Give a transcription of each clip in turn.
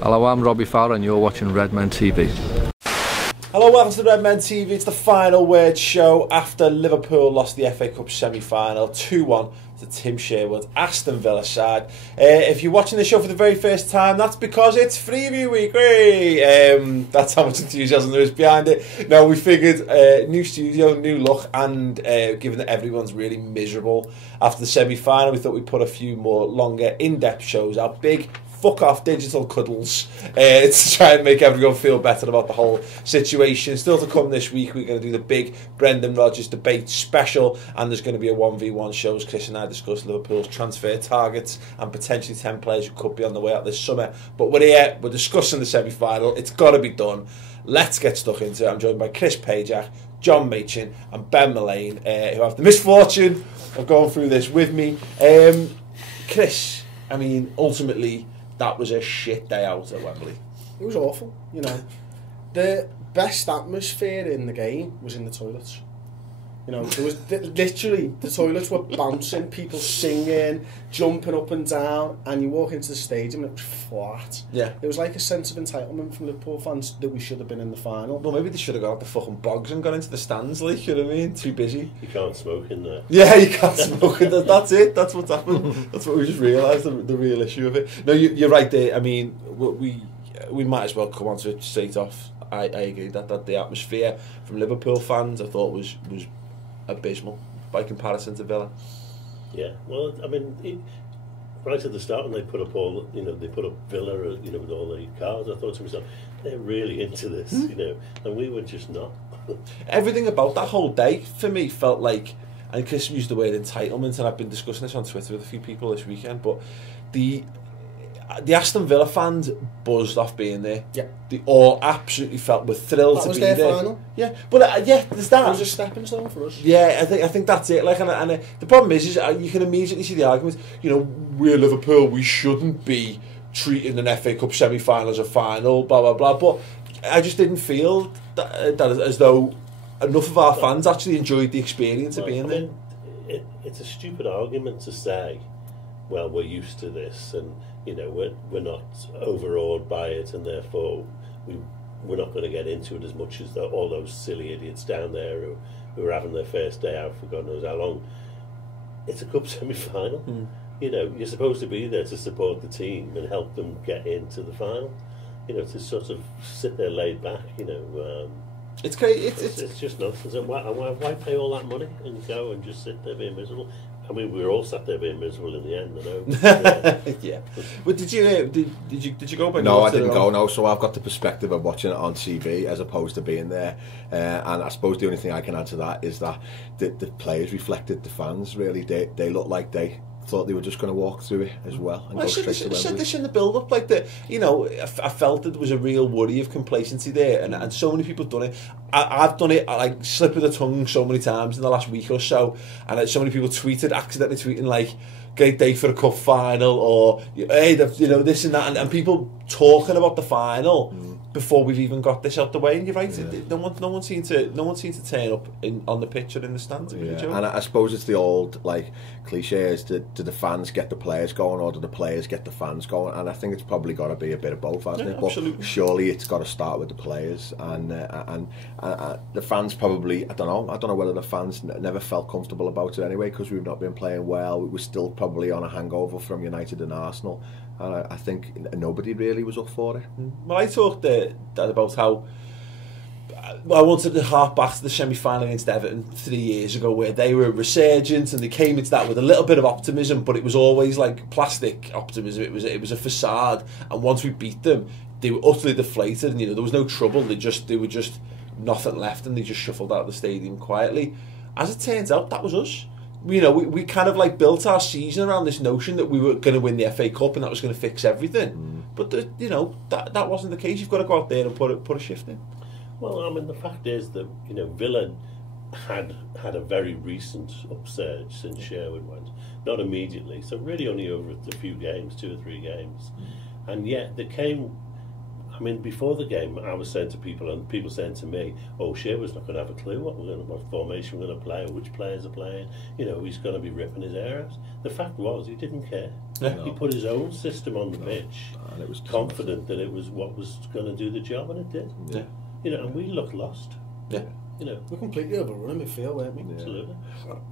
Hello, I'm Robbie Fowler and you're watching Redmen TV. Hello, welcome to the Redmen TV. It's the final word show after Liverpool lost the FA Cup semi-final 2-1 to Tim Sherwood's Aston Villa side. If you're watching the show for the very first time, that's because it's Freeview Week. That's how much enthusiasm there is behind it. No, we figured new studio, new look, and given that everyone's really miserable after the semi-final, we thought we'd put a few more longer, in-depth shows out. Big fuck off digital cuddles to try and make everyone feel better about the whole situation. Still to come this week, we're going to do the big Brendan Rodgers debate special, and there's going to be a 1v1 show as Chris and I discuss Liverpool's transfer targets and potentially 10 players who could be on the way out this summer. But we're here, we're discussing the semi-final, it's got to be done. Let's get stuck into it. I'm joined by Chris Pajak, John Machin and Ben Mullane, who have the misfortune of going through this with me. Chris, I mean, ultimately, that was a shit day out at Wembley. It was awful, you know. The best atmosphere in the game was in the toilets. You know, there was literally, the toilets were bouncing, people singing, jumping up and down, and you walk into the stadium and it was flat. Yeah. It was like a sense of entitlement from Liverpool fans that we should have been in the final. Well, maybe they should have got out the fucking bogs and gone into the stands, like, you know what I mean? Too busy. You can't smoke in there. Yeah, you can't smoke in there. That's it. That's what's happened. That's what we just realised, the real issue of it. No, you're right there. I mean, we might as well come on to it straight off. I agree that the atmosphere from Liverpool fans, I thought was abysmal by comparison to Villa. Yeah, well, I mean, right at the start when they put up all, you know, they put up Villa, you know, with all the cars, I thought to myself, they're really into this, you know, and we were just not. Everything about that whole day for me felt like, and Chris used the word entitlement, and I've been discussing this on Twitter with a few people this weekend, but the Aston Villa fans buzzed off being there. Yeah. They all absolutely were thrilled to be there. That was their final. Yeah, but yeah, there's that. It was a stepping stone for us. Yeah, I think that's it. Like, and the problem is you can immediately see the argument. You know, we're Liverpool, we shouldn't be treating an FA Cup semi-final as a final. Blah blah blah. But I just didn't feel that as though enough of our fans actually enjoyed the experience of being there. It's a stupid argument to say, well, we're used to this, and you know, we're not overawed by it, and therefore we're not going to get into it as much as all those silly idiots down there who are having their first day out for God knows how long. It's a cup semi-final. You know, you're supposed to be there to support the team and help them get into the final. You know, to sort of sit there laid back. You know, it's crazy. It's just nonsense. And why pay all that money and go and just sit there being miserable? I mean, we were all sat there being miserable in the end, I know. Yeah. But did you go? No, I didn't go. No, so I've got the perspective of watching it on TV as opposed to being there. And I suppose the only thing I can add to that is that the players reflected the fans. Really, they looked like they thought they were just going to walk through it as well. And I said this in the build-up, like that. You know, I felt that there was a real worry of complacency there, and so many people have done it. I've done it like slip of the tongue so many times in the last week or so, and so many people accidentally tweeting like, "Great day for a cup final," or "Hey, you know, this and that," and people talking about the final before we've even got this out the way. And you're right, no one seemed to turn up on the pitch or in the stands. And I suppose it's the old like cliche is do the fans get the players going, or do the players get the fans going? And I think it's probably got to be a bit of both, hasn't it? Absolutely. But surely it's got to start with the players, and the fans probably, I don't know whether the fans never felt comfortable about it anyway, because we've not been playing well. We were still probably on a hangover from United and Arsenal. And I think nobody really was up for it. Well, I talked about how I wanted to hark back to the semi-final against Everton 3 years ago, where they were resurgent and they came into that with a little bit of optimism, but it was always like plastic optimism. It was a facade, and once we beat them, they were utterly deflated, and you know there was no trouble. They were just nothing left, and they just shuffled out of the stadium quietly. As it turns out, that was us. You know, we kind of like built our season around this notion that we were going to win the FA Cup and that was going to fix everything. But you know that wasn't the case. You've got to go out there and put a shift in. Well, I mean, the fact is that you know Villa had a very recent upsurge since Sherwood went, not immediately. So really only over a few games, 2 or 3 games, and yet they came. I mean, before the game, I was saying to people, and people saying to me, "Oh, Sherwood's not going to have a clue what formation we're going to play, or which players are playing. You know, he's going to be ripping his hair out." The fact was, he didn't care. Yeah. He put his own system on the pitch, and it was confident that it was what was going to do the job, and it did. Yeah. You know, and we looked lost. Yeah. You know, We're completely overrun in midfield, weren't we? Yeah. absolutely.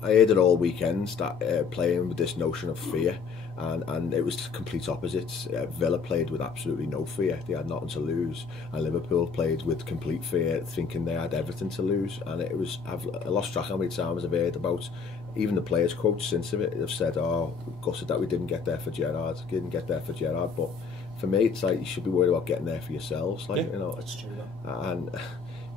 I heard it all weekends that playing with this notion of fear, and it was the complete opposites. Villa played with absolutely no fear; they had nothing to lose, and Liverpool played with complete fear, thinking they had everything to lose. And it was I lost track how many times I've heard about. Even the players' quotes since of it have said, "Oh, gutted that we didn't get there for Gerrard. Didn't get there for Gerrard." But for me, it's like you should be worried about getting there for yourselves. Like Yeah, you know, That's true. and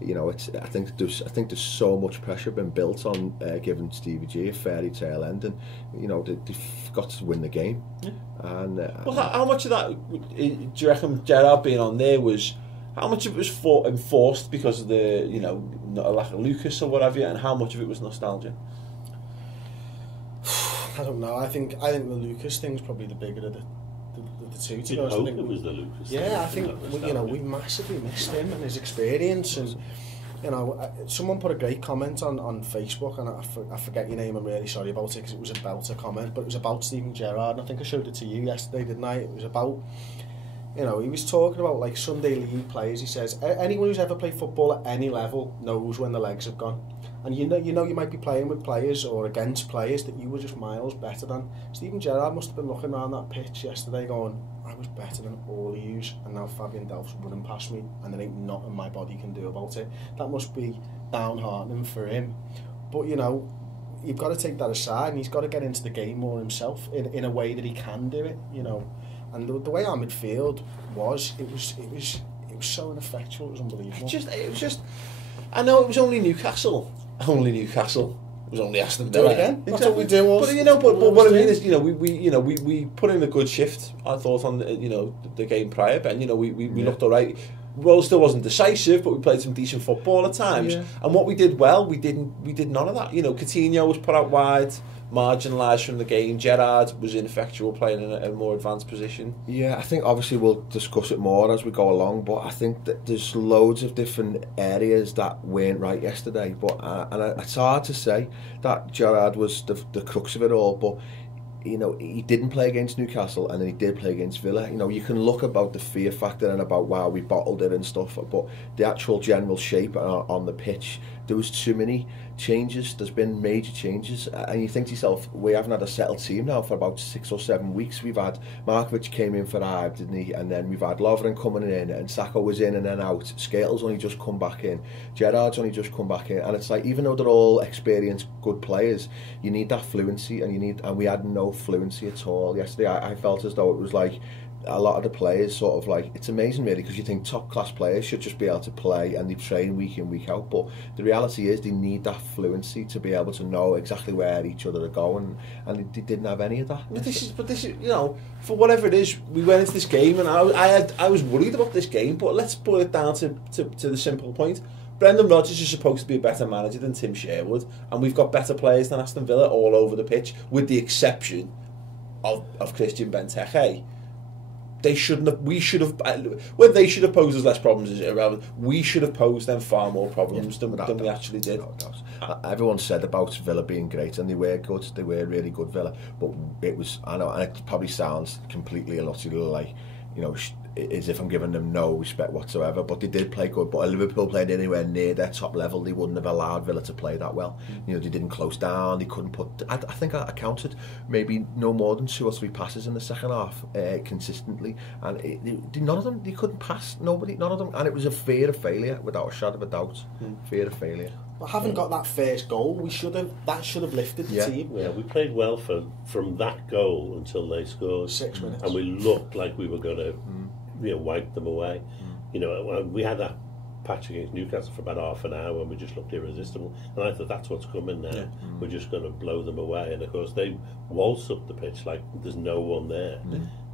you know, I think there's so much pressure been built on giving Stevie G a fairy tale ending. You know, they've got to win the game. Yeah. And Well, how much of that do you reckon Gerrard being on there was? How much of it was enforced because of the not a lack of Lucas or whatever, and how much of it was nostalgia? I don't know. I think the Lucas thing's probably the bigger of the two. To be honest, I Hope think it was the Lucas. Yeah, I think we massively missed him and his experience, and someone put a great comment on Facebook, and I forget your name. I'm really sorry about it because it was a belter comment, but it was about Steven Gerrard, and I think I showed it to you yesterday, didn't I? It was about, he was talking about like Sunday League players. He says anyone who's ever played football at any level knows when the legs have gone. And you might be playing with players or against players that you were just miles better than. Steven Gerrard must have been looking around that pitch yesterday going, I was better than all of yous, and now Fabian Delph's running past me, and there ain't nothing my body can do about it. That must be downheartening for him. But you've got to take that aside, and he's got to get into the game more himself in a way that he can do it. And the way our midfield was, it was so ineffectual. It was unbelievable. It was just. I know it was only Newcastle. Only Newcastle. It was only Aston Villa. Do it again. That's what we do. But what I mean is, we put in a good shift. I thought on the game prior, Ben. We looked all right. Well, still wasn't decisive, but we played some decent football at times. Yeah. And what we did well, we did none of that. Coutinho was put out wide, marginalised from the game. Gerrard was ineffectual, playing in a more advanced position. yeah, I think obviously we'll discuss it more as we go along, but I think that there's loads of different areas that weren't right yesterday. But it's hard to say that Gerrard was the crux of it all, but he didn't play against Newcastle, and then he did play against Villa. You can look about the fear factor and about wow, we bottled it and stuff, but the actual general shape on the pitch, there was too many changes. There's been major changes, and you think to yourself, we haven't had a settled team now for about 6 or 7 weeks. We've had Markovic came in for Ibe, didn't he? And then we've had Lovren coming in, and Sacco was in and then out. Scatle's only just come back in. Gerrard's only just come back in, and it's like, even though they're all experienced, good players, you need that fluency, and we had no fluency at all yesterday. I felt as though it was like a lot of the players sort of like, it's amazing really, because you think top class players should just be able to play and they train week in, week out, but the reality is they need that fluency to be able to know exactly where each other are going, and they didn't have any of that. But this is for whatever it is, we went into this game, and I was worried about this game, but let's boil it down to the simple point. Brendan Rodgers is supposed to be a better manager than Tim Sherwood, and we've got better players than Aston Villa all over the pitch, with the exception of Christian Benteke. We should have, whether they should have posed us less problems is irrelevant. We should have posed them far more problems than we actually did. Everyone said about Villa being great, and they were good. They were really good, Villa. But it was, I know, and it probably sounds completely and utterly like, as if I'm giving them no respect whatsoever, but they did play good. But if Liverpool played anywhere near their top level, they wouldn't have allowed Villa to play that well. They didn't close down, they couldn't put, I think I counted maybe no more than 2 or 3 passes in the second half consistently, and none of them, they couldn't pass, none of them, and it was a fear of failure, without a shadow of a doubt. Fear of failure. But having got that first goal, that should have lifted the team. Yeah, we played well from that goal until they scored. 6 minutes. And we looked like we were going to wipe them away. We had that patch against Newcastle for about half an hour, and we just looked irresistible. And I thought, that's what's coming now. Yeah. We're just going to blow them away. And of course, they waltz up the pitch like there's no one there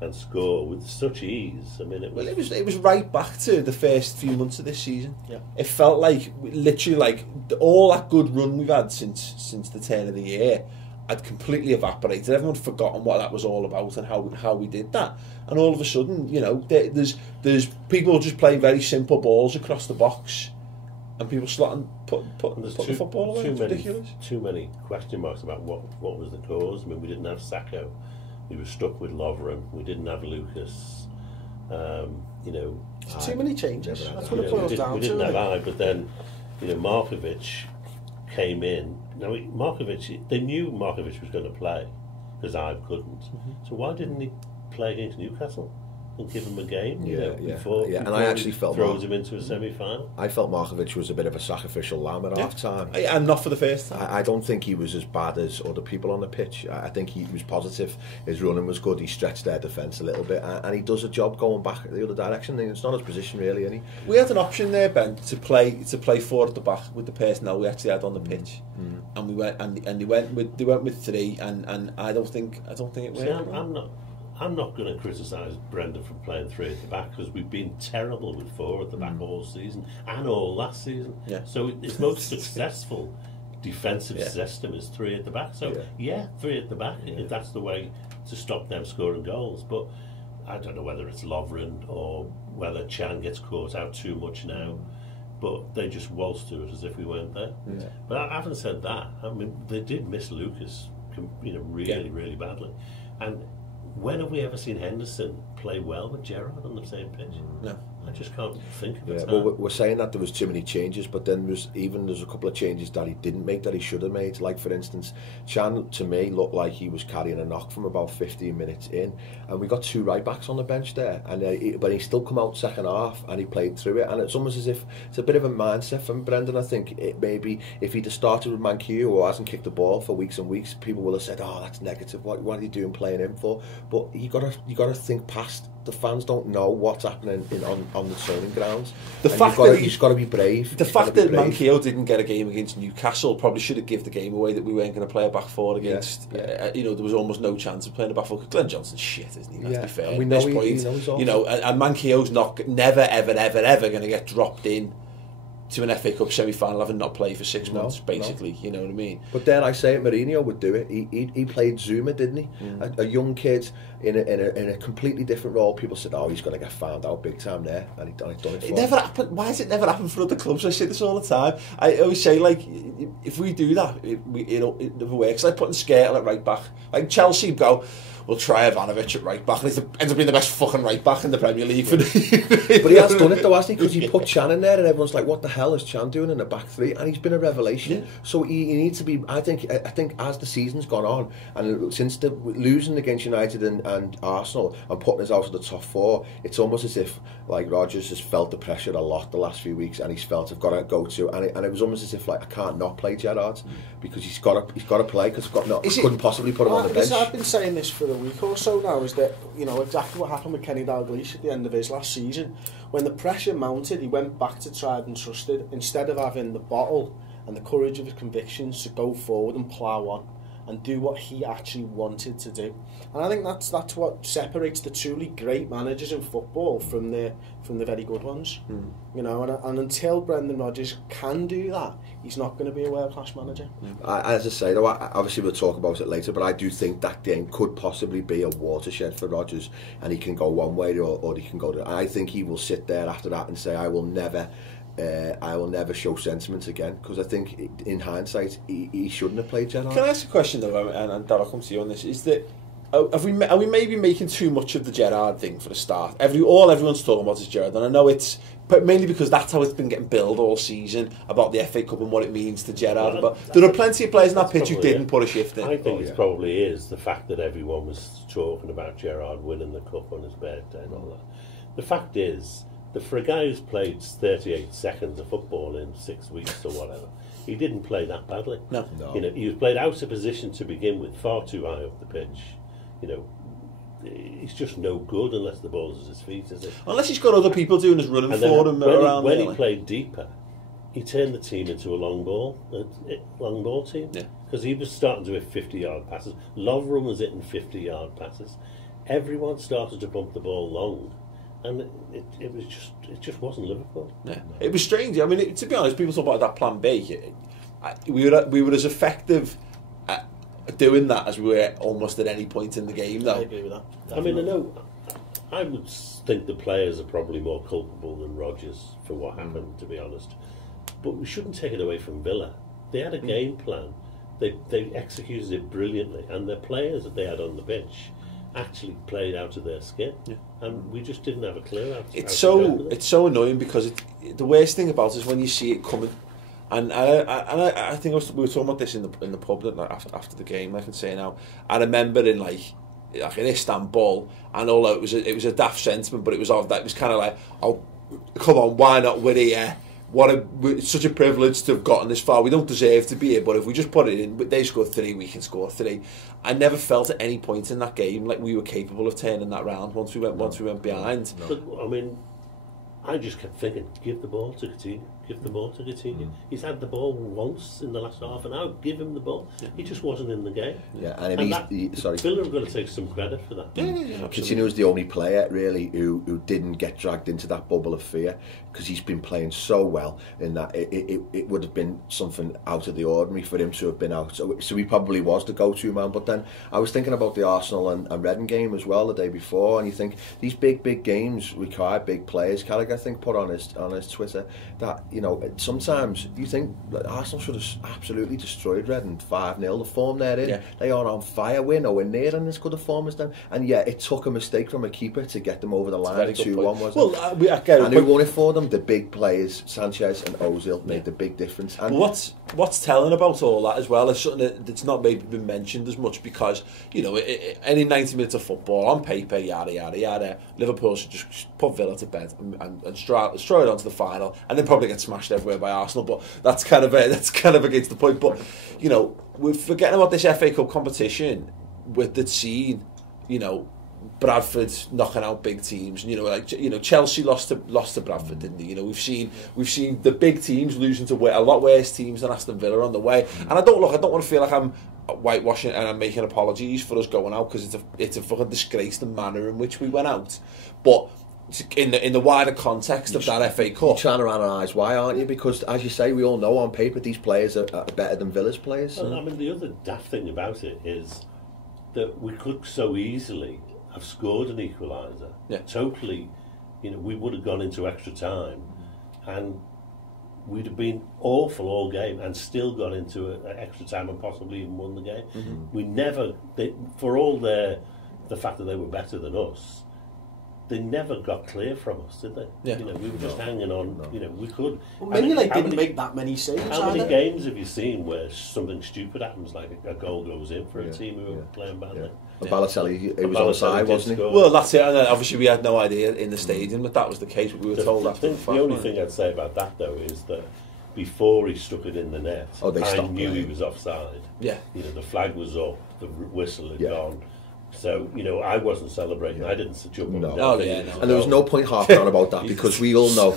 and score with such ease. I mean, it was right back to the first few months of this season. Yeah. It felt like literally like all that good run we've had since the turn of the year. had completely evaporated. Everyone had forgotten what that was all about and how we did that. And all of a sudden, you know, there's people just playing very simple balls across the box, and people slotting put the football away. It's ridiculous. Too many question marks about what was the cause. I mean, we didn't have Sacco. We were stuck with Lovren. We didn't have Lucas. You know, too many changes. That's what it boils down to. We didn't have I, but then, you know, Markovic came in. Now, Markovic, they knew Markovic was going to play because I couldn't. So why didn't he play against Newcastle and give him a game? Before and I actually felt throws him into a semi-final. I felt Markovic was a bit of a sacrificial lamb at half time. And not for the first time. I don't think he was as bad as other people on the pitch. I think he was positive. His running was good. He stretched their defence a little bit, and he does a job going back the other direction. It's not his position really, is he? We had an option there, Ben, to play 4 at the back with the personnel we actually had on the pitch, and we went and they went with 3, and I don't think it worked. See, I'm not going to criticise Brendan for playing 3 at the back, because we've been terrible with 4 at the back all season and all last season. Yeah. So his most successful defensive system is 3 at the back. So 3 at the back, if that's the way to stop them scoring goals. But I don't know whether it's Lovren or whether Chan gets caught out too much now. But they just waltzed to it as if we weren't there. Yeah. But I haven't said that. I mean, they did miss Lucas, really badly. And when have we ever seen Henderson play well with Gerrard on the same pitch? No. I just can't think of it. Well, we're saying that there was too many changes, but then there's a couple of changes that he didn't make that he should have made. Like, for instance, Chan, to me, looked like he was carrying a knock from about 15 minutes in, and we got 2 right-backs on the bench there, and but he still come out second half, and he played through it, and it's almost as if it's a bit of a mindset from Brendan. I think maybe if he'd have started with Mankiw, who hasn't kicked the ball for weeks and weeks, people will have said, oh, that's negative, what are you doing playing him for? But you got to think past. The fans don't know what's happening on the training grounds. You've got to be brave. The fact that Mankiw didn't get a game against Newcastle probably should have given the game away, that we weren't going to play a back 4 against. You know, there was almost no chance of playing a back 4. Glenn Johnson's shit, isn't he? Let's be fair. And we know at this point, you know, and Mankiw's never ever going to get dropped in to an FA Cup semi-final having not played for 6 months, basically. You know what I mean? But then I say it, Mourinho would do it. He played Zuma, didn't he? A young kid in a completely different role. People said, oh, he's going to get found out big time there, and he'd done it for him. It never happened. Why has it never happened for other clubs? I say this all the time. I always say, like, if we do that, it never works. Like putting Skrtel at right back. Like Chelsea go, we'll try Ivanovic at right back, and he ends up being the best fucking right back in the Premier League. For But he has done it though, hasn't he? Because he put Chan in there, and everyone's like, what the hell is Chan doing in the back 3? And he's been a revelation. Yeah. So he needs to be. I think as the season's gone on, and since the losing against United and Arsenal and putting us out of the top 4, it's almost as if like Rodgers has felt the pressure a lot the last few weeks, and he's felt I've got to go to, and it was almost as if like I can't not play Gerrard because he's got to play, because I couldn't possibly put him on the bench. I've been saying this for a week or so now, is that, you know, exactly what happened with Kenny Dalglish at the end of his last season. When the pressure mounted, he went back to tried and trusted, instead of having the bottle and the courage of his convictions to go forward and plough on and do what he actually wanted to do. And I think that's what separates the truly great managers in football from the very good ones. You know, and until Brendan Rodgers can do that, he's not going to be a world-class manager. As I say, though, obviously we'll talk about it later, but I do think that game could possibly be a watershed for Rodgers, and he can go one way or he can go the other. I think he will sit there after that and say, I will never show sentiments again, because I think in hindsight he shouldn't have played Gerrard. Can I ask a question though, and Darryl, come to you on this? Is that are we maybe making too much of the Gerrard thing for the start? Everyone's talking about is Gerrard, and I know it's but mainly because that's how it's been getting billed all season about the FA Cup and what it means to Gerrard. But there are plenty of players in that pitch who didn't put a shift in. I think it probably is the fact that everyone was talking about Gerrard winning the cup on his birthday and all that. The fact is, for a guy who's played 38 seconds of football in 6 weeks or whatever, he didn't play that badly. No. You know, he was played out of position to begin with, far too high up the pitch. You know, he's just no good unless the ball's at his feet, is it? Unless he's got other people doing his running for him around. When he played deeper, he turned the team into a long ball team. Yeah. Because he was starting to hit 50-yard passes. Lovren was hitting 50-yard passes. Everyone started to bump the ball long. And it just wasn't Liverpool. Yeah. It was strange. I mean, to be honest, people talk about that plan B. We were as effective doing that as we were almost at any point in the game, though. I agree with that. I mean, I know. I would think the players are probably more culpable than Rodgers for what happened, to be honest. But we shouldn't take it away from Villa. They had a game plan. They executed it brilliantly, and the players that they had on the pitch actually played out of their skin, and we just didn't have a clue. It's so annoying because the worst thing about it is when you see it coming. And I think we were talking about this in the pub after the game. I can say now. I remember in like in Istanbul, and although it was a daft sentiment, but it was kind of like, oh, come on, why not? We're here. It's such a privilege to have gotten this far. We don't deserve to be here, but if we just put it in, they scored 3, we can score 3. I never felt at any point in that game like we were capable of turning that round once we went behind. No. But I mean, I just kept thinking, give the ball to Coutinho. Give the ball to Coutinho. He's had the ball once in the last half an hour. Give him the ball. He just wasn't in the game. Yeah, and sorry, Villa have got to take some credit for that. Coutinho was the only player really who didn't get dragged into that bubble of fear, because he's been playing so well in that it would have been something out of the ordinary for him to have been out. So he probably was the go-to man. But then I was thinking about the Arsenal and Redmen game as well the day before, and you think these big games require big players. Carragher, I think, put on his Twitter that, you know, sometimes you think that Arsenal should have absolutely destroyed Redden 5-0. The form they're in, they are on fire. We're nowhere near in as good a form as them, and yet it took a mistake from a keeper to get them over the line. 2-1 was it? And who won it for them? The big players, Sanchez and Ozil, made the big difference. And what's telling about all that as well is something that's not maybe been mentioned as much, because, you know, any 90 minutes of football on paper, yada yada yada, Liverpool should just put Villa to bed and stroll it onto the final, and then probably get smashed everywhere by Arsenal. But that's kind of against the point. But, you know, we're forgetting about this FA Cup competition with the scene, you know, Bradford knocking out big teams, and, you know, like, you know, Chelsea lost to Bradford, didn't they? You know, we've seen the big teams losing to a lot worse teams than Aston Villa on the way. And I don't want to feel like I'm whitewashing and I'm making apologies for us going out, because it's a fucking disgrace the manner in which we went out. But in the wider context of that FA Cup, you're trying to analyse why, aren't you? Because, as you say, we all know on paper these players are better than Villa's players. Well, I mean, the other daft thing about it is that we could so easily have scored an equaliser. Totally, you know, we would have gone into extra time, and we'd have been awful all game and still gone into extra time and possibly even won the game. We never, for all the fact that they were better than us, they never got clear from us, did they? You know, we were just hanging on. You know, we could. Well, maybe they didn't make that many saves. How many games have you seen where something stupid happens, like a goal goes in for a team who were playing badly? Balotelli, it was onside, wasn't he? Well, that's it. And obviously, we had no idea in the stadium that was the case. But we were told after the fact. The only thing I'd say about that, though, is that before he stuck it in the net, I knew he was offside. You know, the flag was up, the whistle had gone. So, you know, I wasn't celebrating. I didn't jump up and down. And there was no point harping on about that, because we all know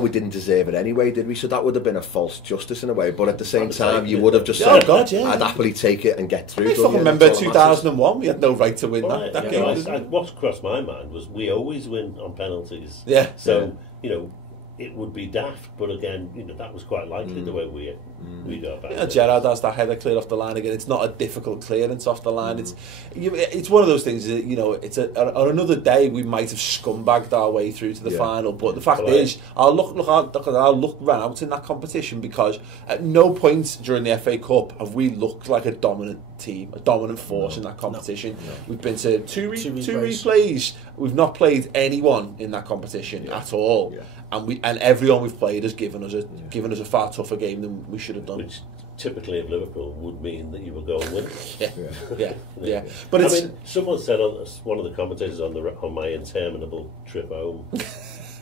we didn't deserve it anyway, did we? So that would have been a false justice in a way. But at the same time, you would have just said, I'd happily take it and get through. I fucking remember 2001. We had no right to win that game. What crossed my mind was we always win on penalties. So, you know, it would be daft, but again, you know, that was quite likely the way we go about it. Gerrard has that header cleared off the line again. It's not a difficult clearance off the line. It's one of those things that, you know, it's on another day we might have scumbagged our way through to the final. But the fact is, our luck ran out in that competition, because at no point during the FA Cup have we looked like a dominant team, a dominant force in that competition. We've been to two replays. We've not played anyone in that competition at all. And everyone we've played has given us a far tougher game than we should have done. Which typically at Liverpool would mean that you will go and win. But I mean, someone said on one of the commentators on my interminable trip home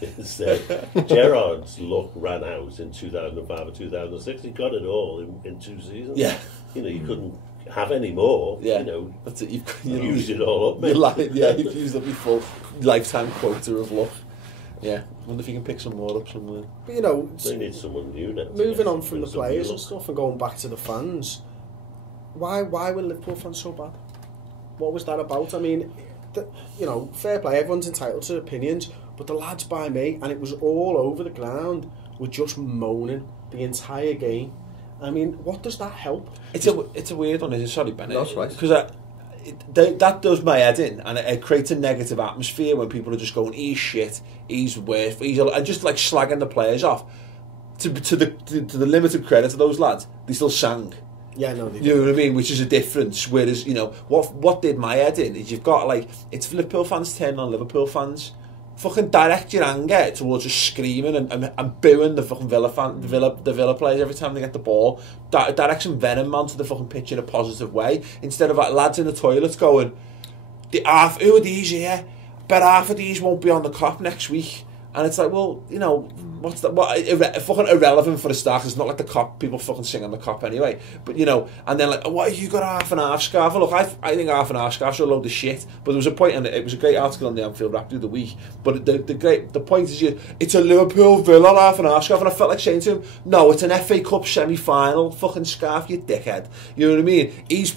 is that Gerrard's luck ran out in 2005 or 2006. He got it all in 2 seasons. You know, you couldn't have any more. You know, that's it. You've used it all up. You've used up your full lifetime quota of luck. I wonder if you can pick some more up somewhere. But, you know, they need someone new now. Moving on from the players and stuff and going back to the fans, why were Liverpool fans so bad? What was that about? I mean, you know, fair play, everyone's entitled to opinions, but the lads by me, and it was all over the ground, were just moaning the entire game. I mean, what does that help? It's a weird one, isn't it? Sorry, Ben. That's right. Because that does my head in, and it creates a negative atmosphere when people are just going, he's shit, he's worse, and just like slagging the players off. To the limited credit to those lads, they still sang. Yeah, no, they You know what I mean? Which is a difference. Whereas, you know, what did my head in is you've got, like, it's Liverpool fans turning on Liverpool fans. Fucking direct your anger towards just screaming and booing the fucking the Villa players every time they get the ball. Direct some venom onto the fucking pitch in a positive way. Instead of like lads in the toilets going, who are these here? Bet half of these won't be on the cop next week. And it's like, well, you know, what's that? Fucking irrelevant for the start. It's not like the cop, people fucking sing on the cop anyway. But, you know, and then like, oh, what, you got a half and half scarf? Look, I think half and half scarves are a load of shit. But there was a point, and it was a great article on the Anfield Wrap the other week. But the point is, it's a Liverpool Villa half and half scarf. And I felt like saying to him, no, it's an FA Cup semi-final fucking scarf, you dickhead. You know what I mean? He's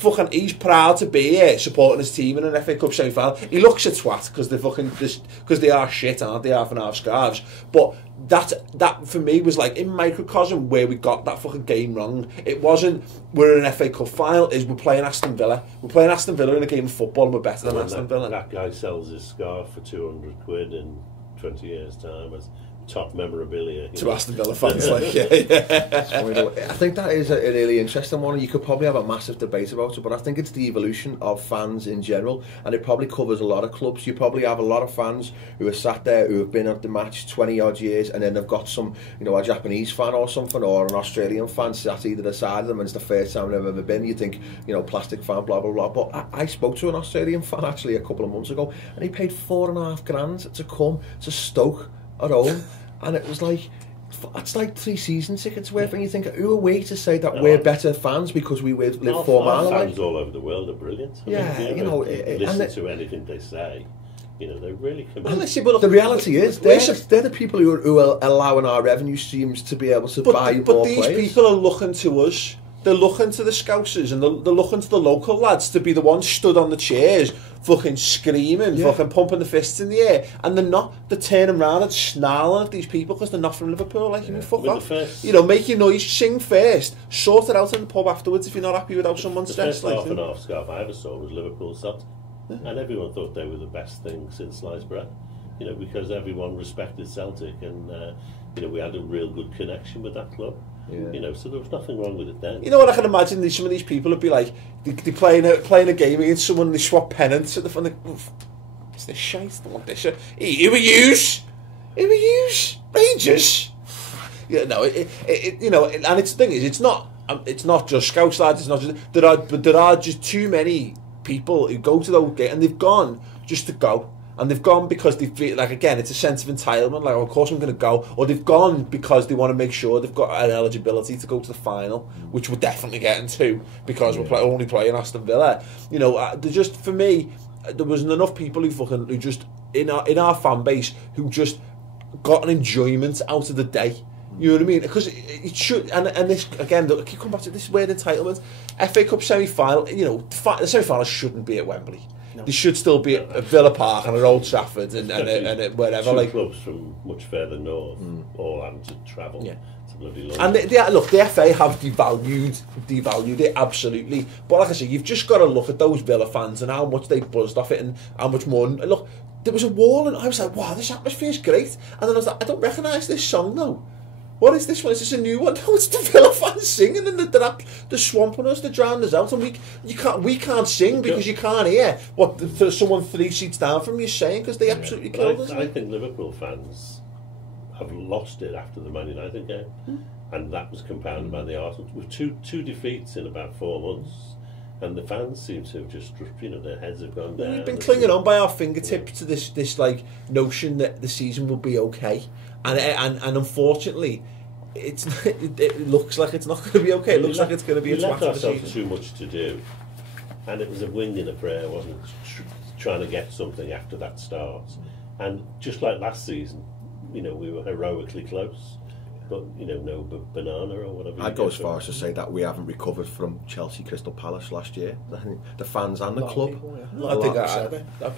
proud to be here supporting his team in an FA Cup semi-final. He looks a twat because they are shit, aren't they, half and half scarves. But that for me was like in microcosm where we got that fucking game wrong. It wasn't we're in an FA Cup final, is we're playing Aston Villa. We're playing Aston Villa in a game of football and we're better than Aston Villa. That guy sells his scarf for 200 quid in 20 years' time as top memorabilia. To Aston Villa fans, like, yeah. I think that is a really interesting one. You could probably have a massive debate about it, but I think it's the evolution of fans in general, and it probably covers a lot of clubs. You probably have a lot of fans who are sat there who have been at the match 20 odd years, and then they've got some, you know, a Japanese fan or something, or an Australian fan sat either side of them, and it's the first time they've ever been. You think, you know, plastic fan, blah blah blah. But I spoke to an Australian fan actually a couple of months ago, and he paid $4,500 to come to Stoke at home, and it was like, it's like 3 season tickets worth, and you think, who are we to say that we're better fans because we live 4 miles away? Fans all over the world are brilliant. Listen to anything they say. You know, they're really committed. The reality is, they're the people who are allowing our revenue streams to be able to buy more players. But these people are looking to us. They're looking to the Scousers and they're looking to the local lads to be the ones stood on the chairs, fucking screaming, fucking pumping the fists in the air, and they're turning around and snarling at these people because they're not from Liverpool. Like, you mean, fuck off. You know, make your noise, sing first, sort it out in the pub afterwards if you're not happy with how someone's dressed. The first half and half scarf I ever saw was Liverpool Celtic, and everyone thought they were the best thing since sliced bread. You know, because everyone respected Celtic, and you know, we had a real good connection with that club. Yeah. You know, so there was nothing wrong with it then. You know what I can imagine? Some of these people would be like, they playing a game against someone and they swap pennants at the front. It's this shite, I don't want this shit. Who are yous? Rangers? Yeah, no, you know, and it's the thing is, it's not just Scouse lads, it's not just, there are just too many people who go to those games, and they've gone just to go. And they've gone because they feel like, again, it's a sense of entitlement, like, oh, of course I'm going to go. Or they've gone because they want to make sure they've got an eligibility to go to the final, which we're definitely getting to because we're only playing Aston Villa. You know, just, for me, there wasn't enough people who just, in our fan base, who just got an enjoyment out of the day. You know what I mean? Because it should, and this, again, I keep coming back to this weird entitlement. FA Cup semi-final, you know, the semi-final shouldn't be at Wembley. No. They should still be at Villa Park and at Old Trafford and wherever. Two clubs from much further north, all having to travel to bloody London. And the FA have devalued it, absolutely. But like I say, you've just got to look at those Villa fans and how much they buzzed off it and how much more. Look, there was a wall and I was like, wow, this atmosphere's great. And then I was like, I don't recognise this song though. What is this one? Is this a new one? No, it's the Villa fans singing, and they're swamping us, they're drowning us out, and we can't sing because you can't hear what someone 3 seats down from you saying because they absolutely killed us. I think Liverpool fans have lost it after the Man United game, and that was compounded by the Arsenal with two defeats in about 4 months. And the fans seem to have just, you know, their heads have gone down. We've been clinging on by our fingertips to this like notion that the season will be okay, and unfortunately, it looks like it's not going to be okay. It looks like it's going to be a twat. We left ourselves too much to do, and it was a wing and a prayer, wasn't it? Trying to get something after that start, and just like last season, you know, we were heroically close. but no banana or whatever. I'd go as far as to say that we haven't recovered from Chelsea Crystal Palace last year. I think the fans and the club.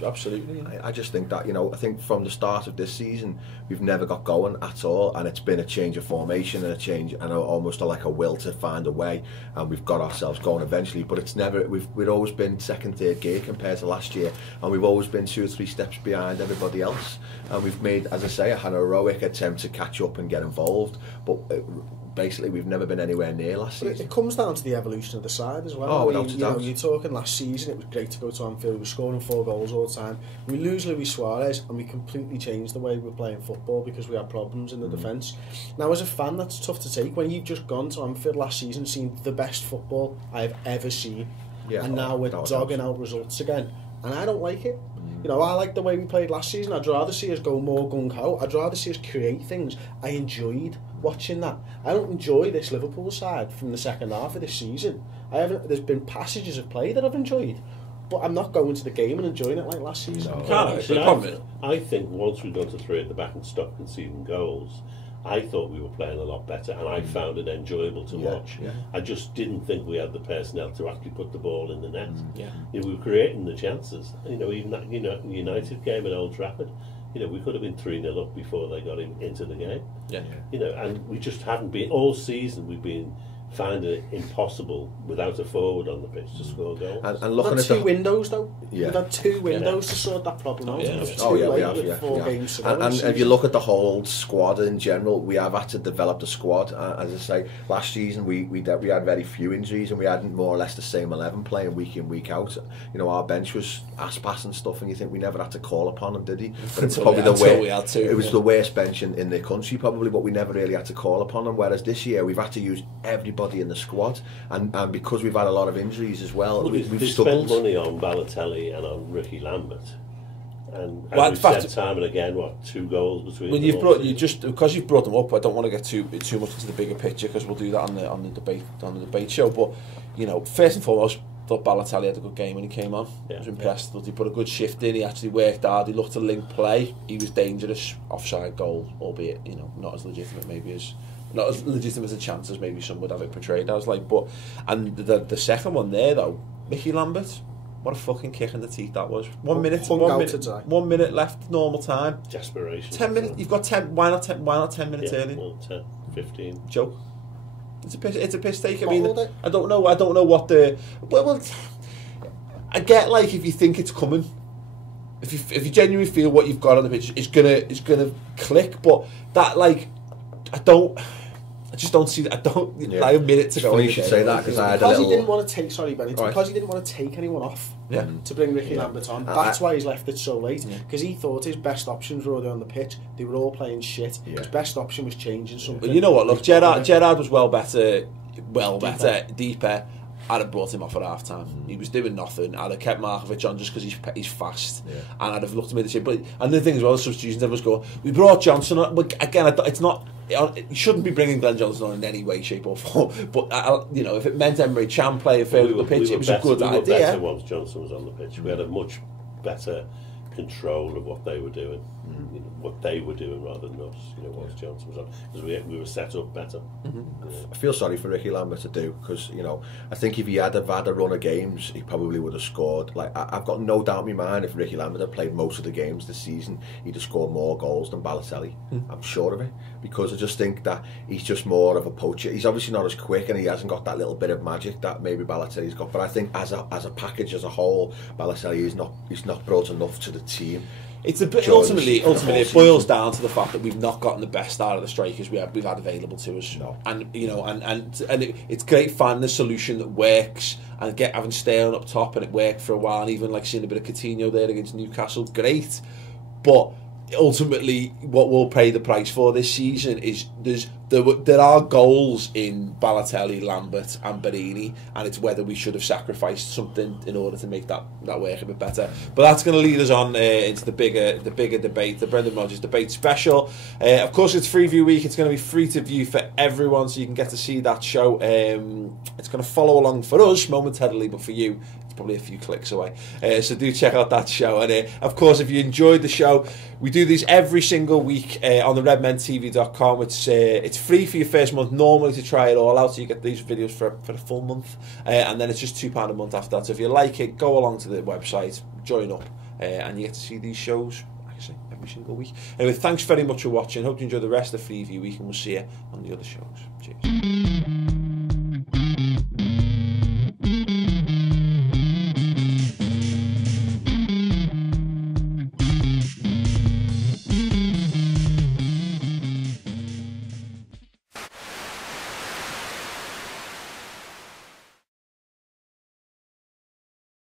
Absolutely. I just think that I think from the start of this season we've never got going at all, and it's been a change of formation and a change and almost like a will to find a way, and we've got ourselves going eventually. But it's never we've always been second, third gear compared to last year, and we've always been 2 or 3 steps behind everybody else. And we've made, as I say, a heroic attempt to catch up and get involved, but basically we've never been anywhere near last season. It comes down to the evolution of the side as well. Oh, without a doubt. You're talking last season, it was great to go to Anfield, we were scoring 4 goals all the time. We lose Luis Suarez and we completely changed the way we're playing football because we had problems in the defence. Now as a fan, that's tough to take when you've just gone to Anfield last season, seen the best football I've ever seen, and now we're dogging out results again, and I don't like it. I like the way we played last season. I'd rather see us go more gung-ho. I'd rather see us create things. I enjoyed watching that. I don't enjoy this Liverpool side from the second half of this season. There's been passages of play that I've enjoyed, but I'm not going to the game and enjoying it like last season. I think once we got to 3 at the back and stopped conceding goals, I thought we were playing a lot better, and I found it enjoyable to watch. Yeah. I just didn't think we had the personnel to actually put the ball in the net. We were creating the chances. Even that United game at Old Trafford, we could have been 3-0 up before they got into the game. And we just haven't been all season. We've been finding it impossible without a forward on the pitch to score goals. And looking at 2 windows though. We've had 2 windows to sort that problem out. We have. 4 games to go. And if you look at the whole squad in general, we have had to develop the squad. As I say, last season we had very few injuries, and we had more or less the same 11 playing week in, week out. Our bench was Aspas and stuff, and you think we never had to call upon him, did he? But it's probably it was the worst bench in the country probably, but we never really had to call upon him. Whereas this year we've had to use everybody in the squad, and because we've had a lot of injuries as well, we've spent money on Balotelli and on Ricky Lambert, and we've said time and again 2 goals between them. Because you've brought them up, I don't want to get too much into the bigger picture because we'll do that on the debate show. But first and foremost, thought Balotelli had a good game when he came on. I was impressed. Thought he put a good shift in. He actually worked hard. He looked to link play. He was dangerous. Offside goal, albeit not as legitimate not as legitimate a chance as maybe some would have it portrayed as. And the second one there though, Mickey Lambert, what a fucking kick in the teeth that was. 1 minute, 1 minute left, normal time. Desperation. 10 minutes. You've got 10. Why not 10 minutes early? Well, 10, 15. Joke. It's a piss take. I mean, I don't know what the. Well, I get if you think it's coming. If you genuinely feel what you've got on the pitch is gonna click, but that I just don't see that. I don't. A minute to go. You should say that because he didn't want to take. Sorry, Benny. Because he didn't want to take anyone off. To bring Ricky Lambert on. That's why he's left it so late. Because he thought his best options were already on the pitch. They were all playing shit. His best option was changing something. But you know what? Look, Gerrard was well better, deeper. I'd have brought him off at half time. He was doing nothing. I'd have kept Markovic on just because he's fast, and I'd have looked at him and said, but and the thing as well, the substitutions everyone's going, we brought Johnson on, but again, it's not. You shouldn't be bringing Glenn Johnson on in any way, shape or form. But if it meant Emery Chan playing further the pitch, it was a good idea. We were better once Johnson was on the pitch. We had a much better control of what they were doing, what they were doing rather than us. Once Johnson was on, because we were set up better. I feel sorry for Ricky Lambert to do because I think if he had a run of games, he probably would have scored. I've got no doubt in my mind if Ricky Lambert had played most of the games this season, he'd have scored more goals than Balotelli. I'm sure of it, because I just think that he's just more of a poacher. He's obviously not as quick and he hasn't got that little bit of magic that maybe Balotelli's got. But I think as a package as a whole, Balotelli he's not brought enough to the team. It's ultimately it boils down to the fact that we've not gotten the best out of the strikers we've had available to us. No. And it's great finding a solution that works and having Sterling up top, and it worked for a while. And even seeing a bit of Coutinho there against Newcastle, great. But ultimately, what we'll pay the price for this season is there are goals in Balotelli, Lambert, and Barini, and it's whether we should have sacrificed something in order to make that work a bit better. But that's going to lead us on into the bigger debate, the Brendan Rodgers debate special. Of course, it's Freeview week. It's going to be free to view for everyone, so you can get to see that show. It's going to follow along for us momentarily, but for you, probably a few clicks away. So do check out that show. And of course, if you enjoyed the show, we do these every single week on the redmentv.com. It's free for your first month normally to try it all out, so you get these videos for a full month, and then it's just £2 a month after that. So if you like it, go along to the website, join up, and you get to see these shows, like I say, every single week. Anyway, thanks very much for watching. Hope you enjoy the rest of Freeview Week, and we'll see you on the other shows. Cheers.